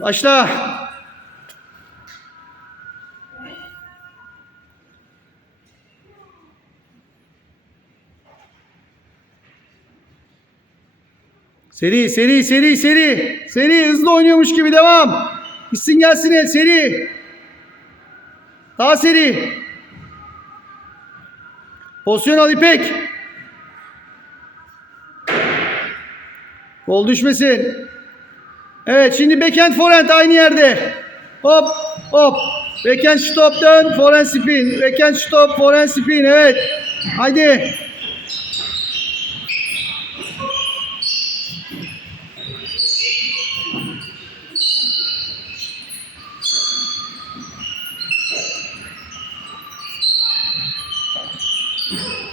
Başla. Seri, seri, seri, seri. Seri, hızlı oynuyormuş gibi devam. Gitsin gelsin el, seri. Daha seri. Pozisyon al İpek. Gol düşmesin. Evet şimdi backhand forehand aynı yerde. Hop hop. Backhand stop dön forehand spin. Backhand stop forehand spin evet. Haydi. Thank you.